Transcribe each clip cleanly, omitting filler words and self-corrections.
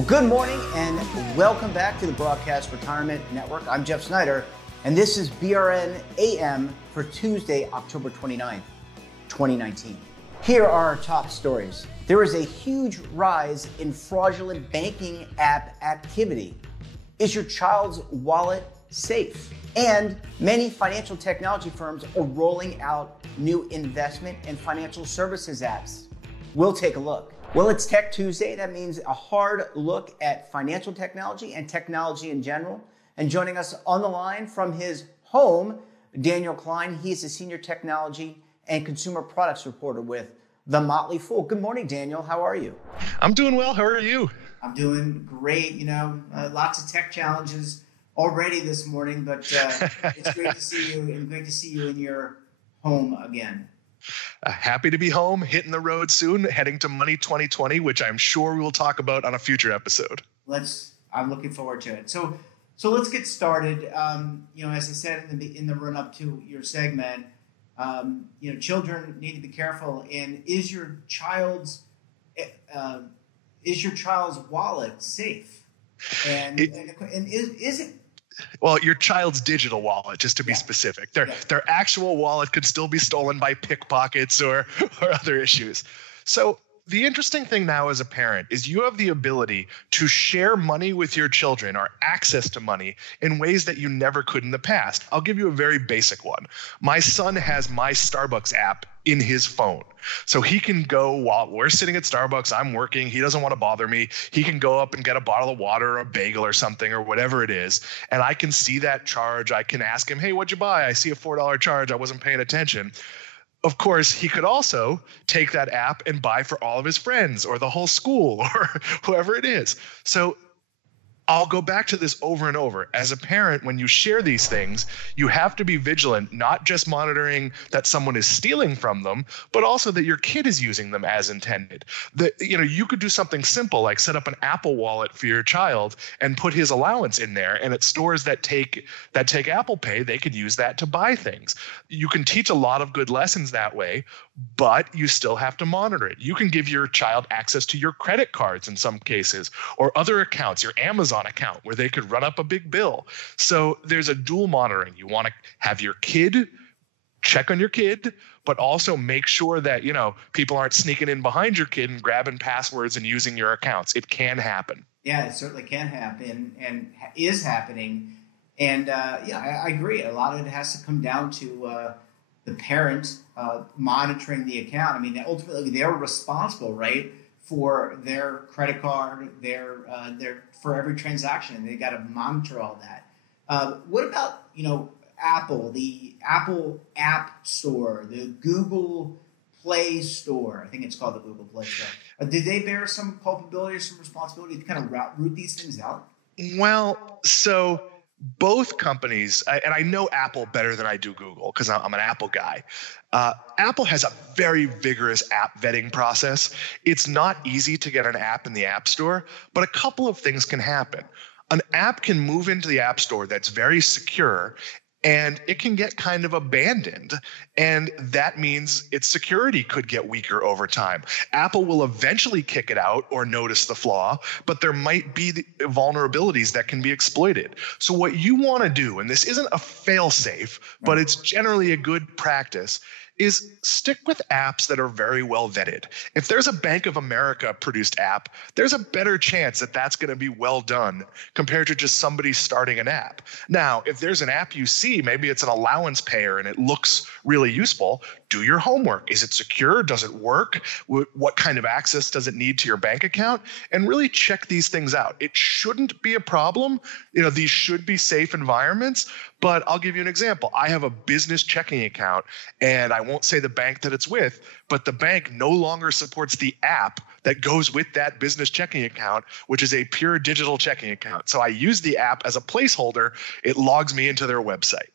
Well, good morning and welcome back to the Broadcast Retirement Network. I'm Jeff Snyder, and this is BRN AM for Tuesday, October 29th, 2019. Here are our top stories. There is a huge rise in fraudulent banking app activity. Is your child's wallet safe? And many financial technology firms are rolling out new investment and financial services apps. We'll take a look. Well, it's Tech Tuesday. That means a hard look at financial technology and technology in general. And joining us on the line from his home, Daniel Klein. He's a senior technology and consumer products reporter with The Motley Fool. Good morning, Daniel. How are you? I'm doing well. How are you? I'm doing great. Lots of tech challenges already this morning, but it's great to see you and great to see you in your home again. Happy to be home, hitting the road soon, heading to Money 2020, which I'm sure we will talk about on a future episode. I'm looking forward to it. So let's get started. As I said in the run up to your segment, children need to be careful. And is your child's wallet safe? And is it? Well, your child's digital wallet, just to be specific. Their actual wallet could still be stolen by pickpockets or other issues. So the interesting thing now as a parent is you have the ability to share money with your children or access to money in ways that you never could in the past. I'll give you a very basic one. My son has my Starbucks app in his phone. So he can go while we're sitting at Starbucks, I'm working, he doesn't want to bother me. He can go up and get a bottle of water or a bagel or something or whatever it is. And I can see that charge. I can ask him, hey, what'd you buy? I see a $4 charge. I wasn't paying attention. Of course, he could also take that app and buy for all of his friends or the whole school or whoever it is. So I'll go back to this over and over. As a parent, when you share these things, you have to be vigilant, not just monitoring that someone is stealing from them, but also that your kid is using them as intended. You could do something simple like set up an Apple wallet for your child and put his allowance in there. And at stores that take Apple Pay, they could use that to buy things. You can teach a lot of good lessons that way, but you still have to monitor it. You can give your child access to your credit cards in some cases or other accounts, your Amazon account where they could run up a big bill. So there's a dual monitoring. You want to have your kid check on your kid, but also make sure that, people aren't sneaking in behind your kid and grabbing passwords and using your accounts. It can happen. Yeah, it certainly can happen and is happening. And I agree. A lot of it has to come down to the parent monitoring the account. I mean, ultimately they're responsible, right, for their credit card, their for every transaction, and they got to monitor all that. What about Apple, the Apple App Store, the Google Play Store? I think it's called the Google Play Store. Did they bear some culpability or some responsibility to kind of root these things out? Well, so both companies, and I know Apple better than I do Google because I'm an Apple guy. Apple has a very vigorous app vetting process. It's not easy to get an app in the App Store, but a couple of things can happen. An app can move into the App Store that's very secure, and it can get kind of abandoned. And that means its security could get weaker over time. Apple will eventually kick it out or notice the flaw, but there might be vulnerabilities that can be exploited. So what you want to do, and this isn't a fail-safe, but it's generally a good practice, is stick with apps that are very well vetted. If there's a Bank of America produced app, there's a better chance that that's going to be well done compared to just somebody starting an app. Now, if there's an app you see, maybe it's an allowance payer and it looks really useful, do your homework. Is it secure? Does it work? What kind of access does it need to your bank account? And really check these things out. It shouldn't be a problem. These should be safe environments, but I'll give you an example. I have a business checking account, and I won't say the bank that it's with, but the bank no longer supports the app that goes with that business checking account, which is a pure digital checking account. So I use the app as a placeholder. It logs me into their website.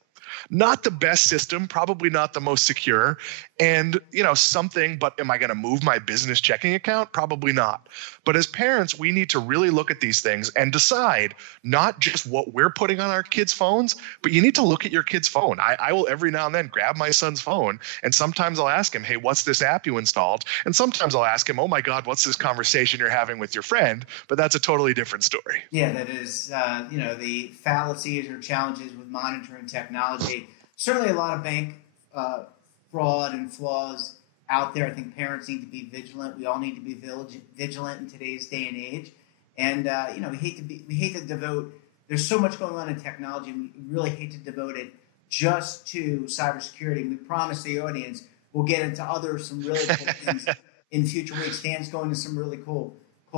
Not the best system, probably not the most secure, and something, but am I going to move my business checking account? Probably not. But as parents, we need to really look at these things and decide not just what we're putting on our kids' phones, but you need to look at your kid's phone. I will every now and then grab my son's phone, and sometimes I'll ask him, hey, what's this app you installed? And sometimes I'll ask him, oh my God, what's this conversation you're having with your friend? But that's a totally different story. Yeah, that is, the fallacies or challenges with monitoring technology. Certainly a lot of bank fraud and flaws out there. I think parents need to be vigilant. We all need to be vigilant in today's day and age. And we hate to devote. There's so much going on in technology. We really hate to devote it just to cybersecurity. And we promise the audience we'll get into some really cool things in future weeks. Dan's going to some really cool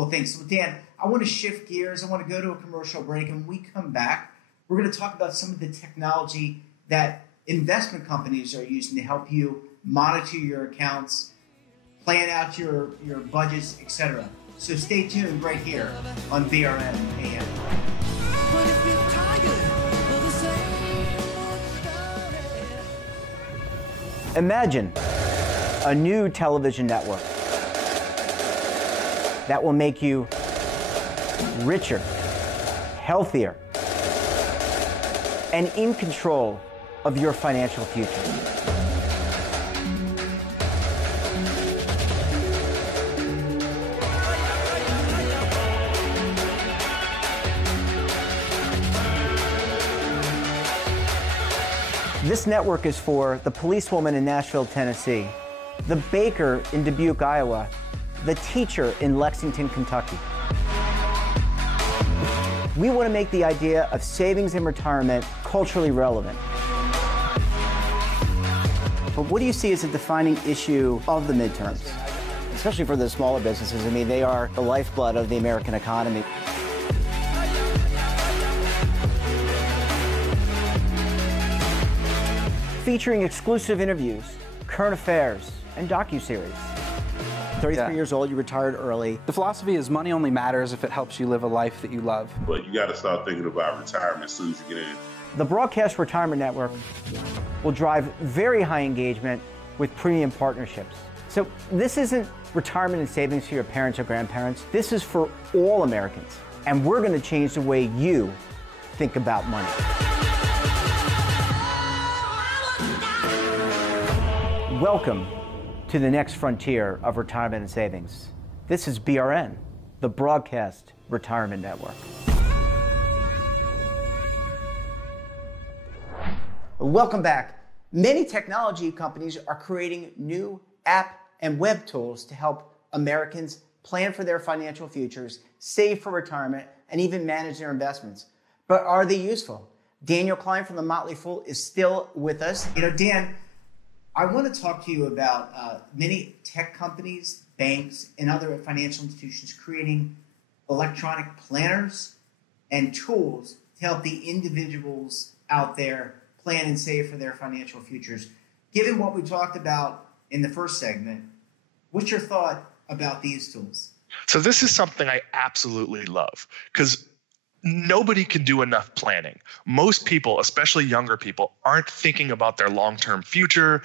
things. So Dan, I want to shift gears. I want to go to a commercial break. And when we come back, we're going to talk about some of the technology that investment companies are using to help you monitor your accounts, plan out your budgets, etc. So stay tuned right here on BRN AM. Imagine a new television network that will make you richer, healthier, and in control of your financial future. This network is for the policewoman in Nashville, Tennessee, the baker in Dubuque, Iowa, the teacher in Lexington, Kentucky. We want to make the idea of savings and retirement culturally relevant. But what do you see as a defining issue of the midterms, especially for the smaller businesses? I mean, they are the lifeblood of the American economy. Featuring exclusive interviews, current affairs, and docuseries. 33 years old, you retired early. The philosophy is money only matters if it helps you live a life that you love. But you got to start thinking about retirement as soon as you get in. The Broadcast Retirement Network will drive very high engagement with premium partnerships. So this isn't retirement and savings for your parents or grandparents. This is for all Americans. And we're going to change the way you think about money. Welcome to the next frontier of retirement and savings. This is BRN, the Broadcast Retirement Network. Welcome back. Many technology companies are creating new app and web tools to help Americans plan for their financial futures, save for retirement, and even manage their investments. But are they useful? Daniel Klein from The Motley Fool is still with us. Dan, I want to talk to you about many tech companies, banks, and other financial institutions creating electronic planners and tools to help the individuals out there plan and save for their financial futures. Given what we talked about in the first segment, what's your thought about these tools? So this is something I absolutely love because nobody can do enough planning. Most people, especially younger people, aren't thinking about their long-term future.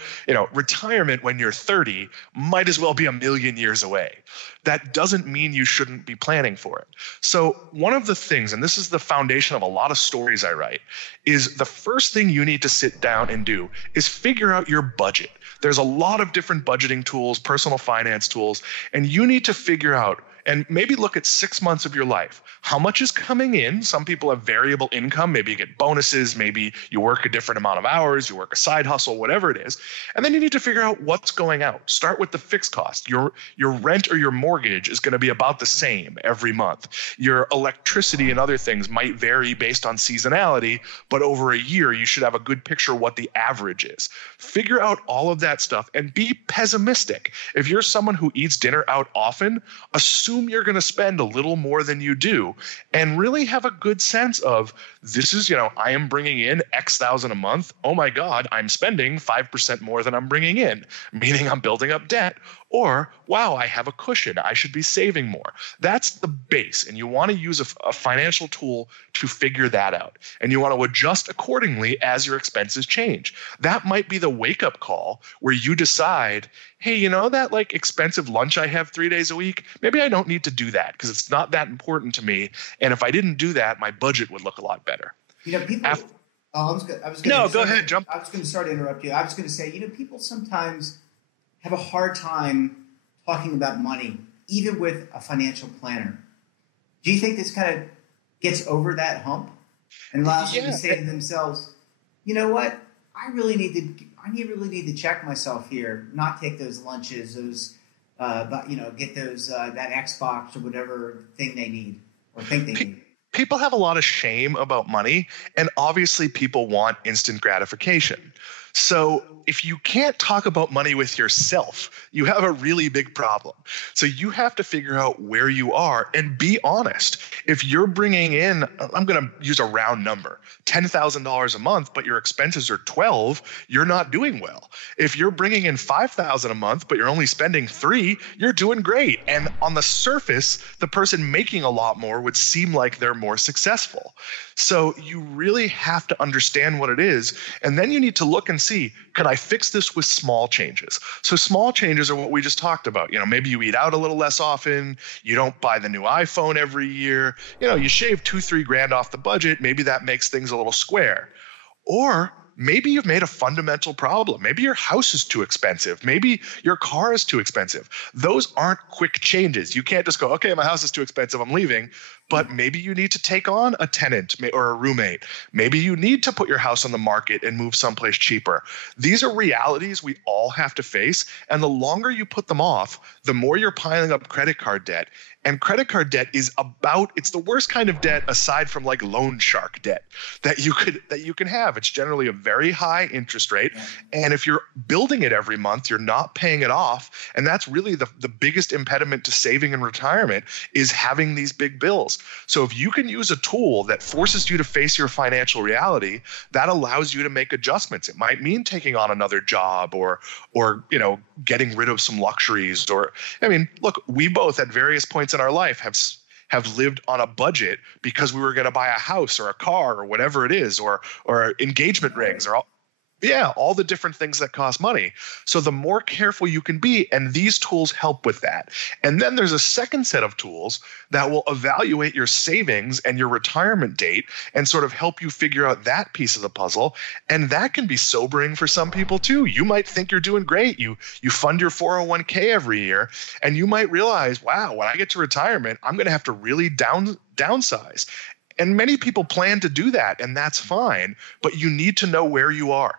Retirement when you're 30 might as well be a million years away. That doesn't mean you shouldn't be planning for it. So one of the things, and this is the foundation of a lot of stories I write, is the first thing you need to sit down and do is figure out your budget. There's a lot of different budgeting tools, personal finance tools, and you need to figure out and maybe look at 6 months of your life. How much is coming in? Some people have variable income. Maybe you get bonuses. Maybe you work a different amount of hours. You work a side hustle, whatever it is. And then you need to figure out what's going out. Start with the fixed cost. Your rent or your mortgage is going to be about the same every month. Your electricity and other things might vary based on seasonality, but over a year, you should have a good picture of what the average is. Figure out all of that stuff and be pessimistic. If you're someone who eats dinner out often, assume you're going to spend a little more than you do and really have a good sense of this is, I am bringing in X thousand a month. Oh my God, I'm spending 5% more than I'm bringing in, meaning I'm building up debt. Or, wow, I have a cushion. I should be saving more. That's the base. And you want to use a financial tool to figure that out. And you want to adjust accordingly as your expenses change. That might be the wake up call where you decide, hey, that like expensive lunch I have 3 days a week, maybe I don't need to do that because it's not that important to me. And if I didn't do that, my budget would look a lot better. People. I was going to. No, go ahead, jump. I was going to start to interrupt you. I was going to say, people sometimes have a hard time talking about money, even with a financial planner. Do you think this kind of gets over that hump and allows them to say to themselves, you know what, I really need to check myself here, not take those lunches, get those that Xbox or whatever thing they need or think they need. People have a lot of shame about money, and obviously people want instant gratification. So if you can't talk about money with yourself, you have a really big problem. So you have to figure out where you are and be honest. If you're bringing in, I'm going to use a round number, $10,000 a month, but your expenses are 12, you're not doing well. If you're bringing in 5,000 a month, but you're only spending 3, you're doing great. And on the surface, the person making a lot more would seem like they're more successful. So you really have to understand what it is. And then you need to look and see, could I fix this with small changes? So small changes are what we just talked about. Maybe you eat out a little less often. You don't buy the new iPhone every year. You shave $2-3 off the budget. Maybe that makes things a little square. Or maybe you've made a fundamental problem. Maybe your house is too expensive. Maybe your car is too expensive. Those aren't quick changes. You can't just go, okay, my house is too expensive, I'm leaving. But maybe you need to take on a tenant or a roommate. Maybe you need to put your house on the market and move someplace cheaper. These are realities we all have to face. And the longer you put them off, the more you're piling up credit card debt. And credit card debt it's the worst kind of debt aside from like loan shark debt that you can have. It's generally a very high interest rate. And if you're building it every month, you're not paying it off. And that's really the biggest impediment to saving in retirement is having these big bills. So if you can use a tool that forces you to face your financial reality, that allows you to make adjustments. It might mean taking on another job or getting rid of some luxuries. Look, we both at various points in our life have lived on a budget because we were going to buy a house or a car or whatever it is, or engagement rings or all the different things that cost money. So the more careful you can be, and these tools help with that. And then there's a second set of tools that will evaluate your savings and your retirement date and sort of help you figure out that piece of the puzzle. And that can be sobering for some people too. You might think you're doing great. You fund your 401k every year, and you might realize, wow, when I get to retirement, I'm going to have to really downsize. And many people plan to do that, and that's fine, but you need to know where you are.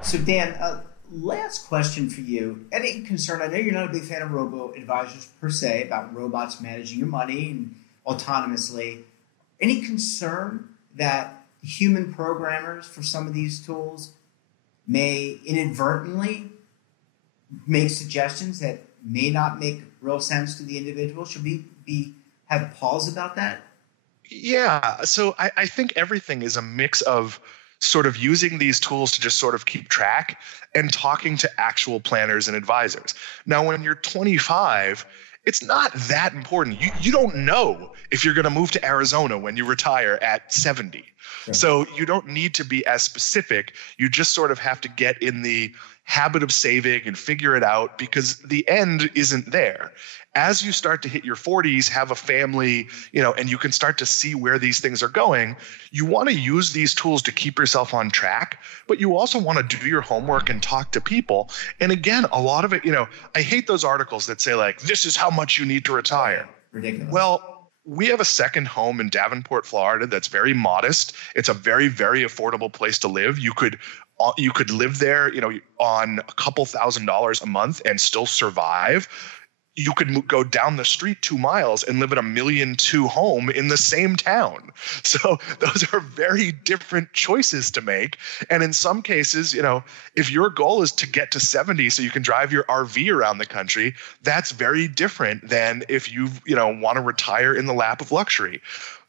So Dan, last question for you. Any concern? I know you're not a big fan of robo-advisors per se, about robots managing your money and autonomously. Any concern that human programmers for some of these tools may inadvertently make suggestions that may not make real sense to the individual? Should we have pause about that? Yeah. So I think everything is a mix of sort of using these tools to just sort of keep track and talking to actual planners and advisors. Now, when you're 25, it's not that important. You don't know if you're going to move to Arizona when you retire at 70. Sure. So you don't need to be as specific. You just sort of have to get in the habit of saving and figure it out, because the end isn't there. As you start to hit your 40s, have a family, and you can start to see where these things are going, you want to use these tools to keep yourself on track, but you also want to do your homework and talk to people. And again, a lot of it, I hate those articles that say like, this is how much you need to retire. Ridiculous. Well, we have a second home in Davenport, Florida that's very modest. It's a very, very affordable place to live. You could live there, on a couple $1,000s a month and still survive. you could go down the street 2 miles and live in $1.2 million home in the same town. So those are very different choices to make. And in some cases, if your goal is to get to 70 so you can drive your RV around the country, that's very different than if you want to retire in the lap of luxury.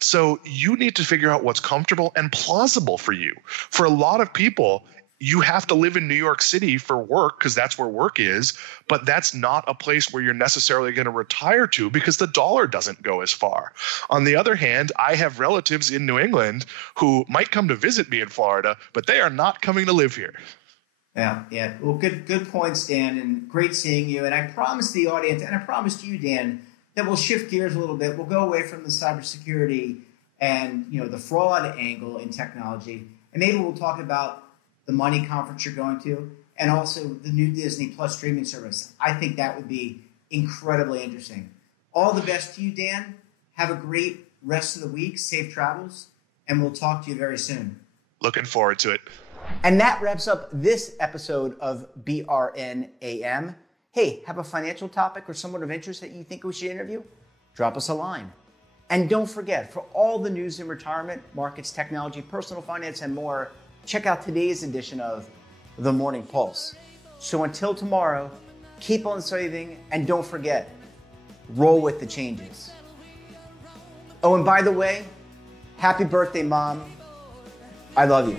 So you need to figure out what's comfortable and plausible for you. For a lot of people, you have to live in New York City for work because that's where work is, but that's not a place where you're necessarily going to retire to because the dollar doesn't go as far. On the other hand, I have relatives in New England who might come to visit me in Florida, but they are not coming to live here. Yeah. Well, good points, Dan, and great seeing you. And I promised the audience, and I promised you, Dan, that we'll shift gears a little bit. We'll go away from the cybersecurity and the fraud angle in technology, and maybe we'll talk about the money conference you're going to, and also the new Disney Plus streaming service. I think that would be incredibly interesting. All the best to you, Dan. Have a great rest of the week. Safe travels, and we'll talk to you very soon. Looking forward to it. And that wraps up this episode of BRN AM. Hey, have a financial topic or someone of interest that you think we should interview? Drop us a line. And don't forget, for all the news in retirement, markets, technology, personal finance, and more, check out today's edition of The Morning Pulse. So until tomorrow, keep on saving, and don't forget, roll with the changes. Oh, and by the way, happy birthday, Mom. I love you.